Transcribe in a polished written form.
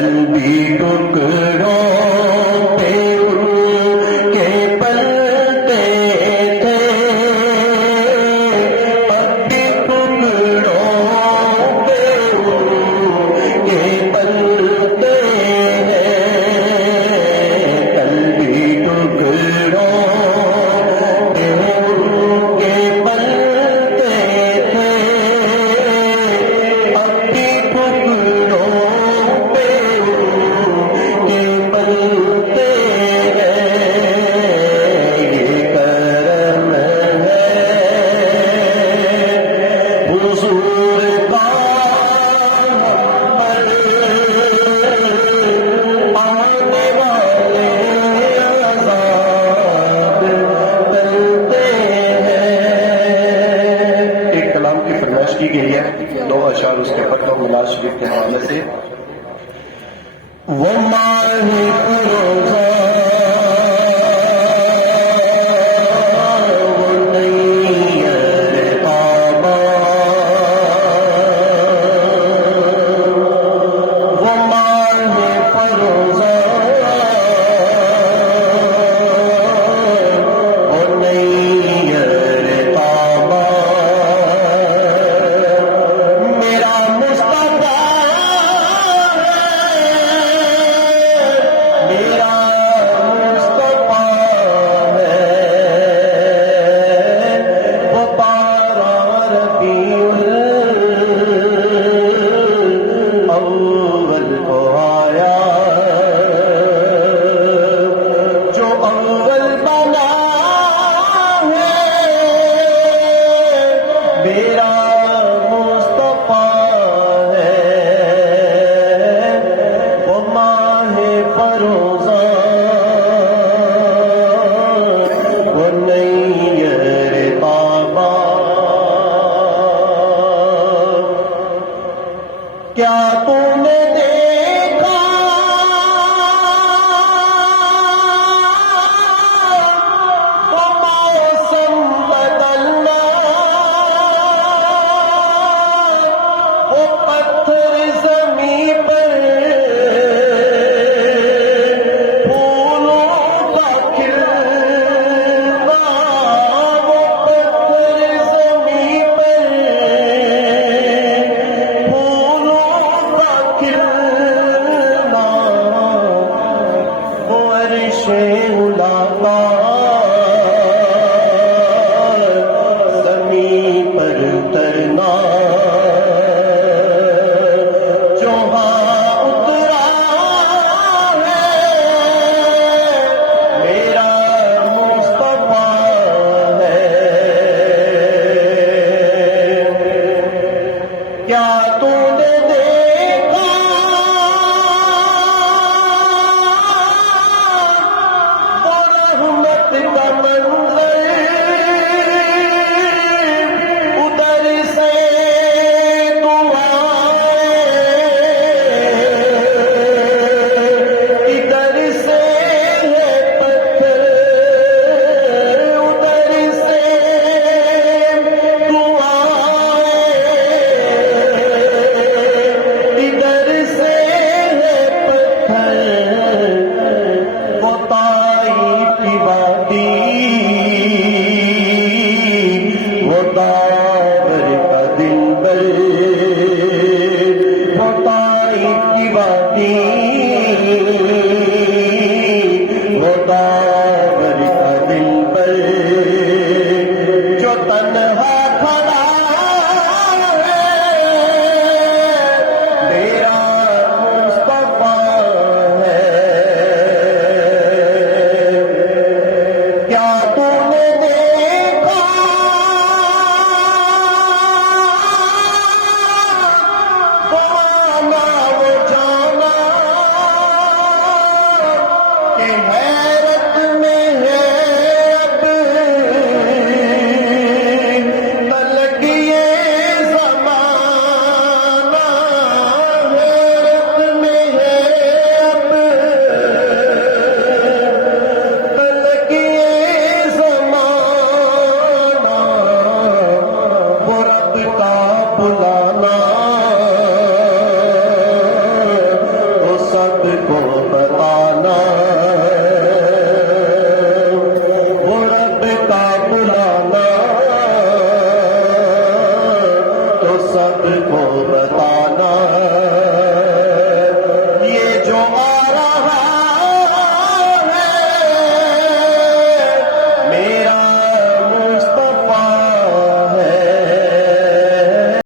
قلبی ٹکڑوں پہ ان کے پلتے تھے، قلبی ٹکڑوں پہ ان کے پلتے ہیں، قلبی ٹکڑوں پہ ان کے پلتے تھے، اب بھی ٹکڑوں پہ ان کے پلتے ہیں، یہ کرم ہے حضور کا ہم پر، آنے والے عذاب ٹلتے ہیں۔ ایک کلام کی فرمائش کی گئی ہے، دو اشعار اس کے اوپر نواز شریف کے حوالے سے۔ وہ ماہ وہ نیر تاباں، وہ ماہ وہ نیر تاباں، میرا مصطفیٰ میرا مصطفیٰ ہے، وہ بارہ ربیع الاول کو آیا، جو اول بنا ہے میرا مصطفیٰ ہے، وہ ماہ فروزاں، وہ نیر تاباں، کیا تو نے دیکھا وہ موسم بدلنا، وہ پتھر زمیں پر پھولوں کا کھلنا، وہ پتھر زمیں پر پھولوں کا کھلنا، وہ عرش اولیٰ کا زمین پر اترنا، جو ہاں اترا ہے میرا مصطفیٰ ہے، کیا تو نے دیکھا وہ رحمت کا منظر، ادھر سے تو آئے، ادھر سے ہے پتھر، ادھر سے تو آئے، ادھر سے ہے پتھر، وہ طائف کی وادی، وہ داور کا دلبر، وہ طائف کی وادی، وہ داور کا دلبر، جو تنہا کھڑا ہے میرا مصطفیٰ ہے، کیا تو نے دیکھا وہ آنا وہ جانا، کو بتانا